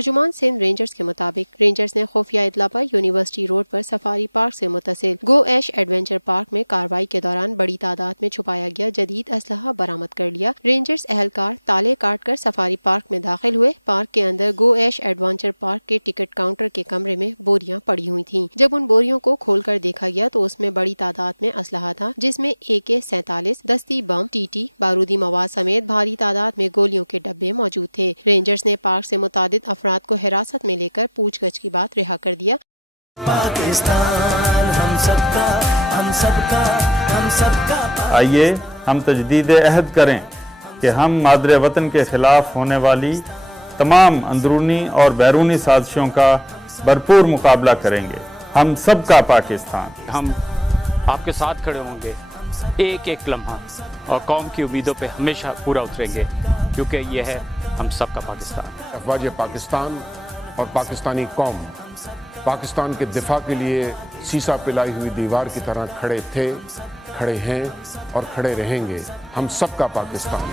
तर्जुमान Sindh rangers के मुताबिक rangers ने खुफिया इतला पर यूनिवर्सिटी रोड पर सफारी पार्क से मुतसिल गो ऐश एडवेंचर पार्क में कार्रवाई के दौरान बड़ी तादाद में छुपाया गया जदीद असलहा बरामद कर लिया। रेंजर्स एहलकार ताले काट कर सफारी पार्क में दाखिल हुए। पार्क के अंदर गो ऐश एडवेंचर पार्क के टिकट काउंटर के कमरे में बोरियां पड़ी हुई थी। जब उन बोरियों को खोलकर देखा गया तो उसमें बड़ी तादाद में असलहा था, जिसमें AK-47, दस्ती बम, TT, बारूदी मवाद समेत भारी तादाद में गोलियों के डब्बे मौजूद थे। रेंजर्स ने पार्क से मुतादिद अफराद को हिरासत में लेकर पूछगछ के बाद रिहा कर दिया। आइए हम तजदीद अहद करें कि हम मादरे वतन के खिलाफ होने वाली तमाम अंदरूनी और बैरूनी साजिशों का भरपूर मुकाबला करेंगे। हम सबका पाकिस्तान। हम आपके साथ खड़े होंगे एक एक लम्हा और कौम की उम्मीदों पे हमेशा पूरा उतरेंगे, क्योंकि यह है हम सबका पाकिस्तान। अफवाज पाकिस्तान और पाकिस्तानी कौम पाकिस्तान के दिफा के लिए सीसा पिलाई हुई दीवार की तरह खड़े थे, खड़े हैं और खड़े रहेंगे। हम सबका पाकिस्तान।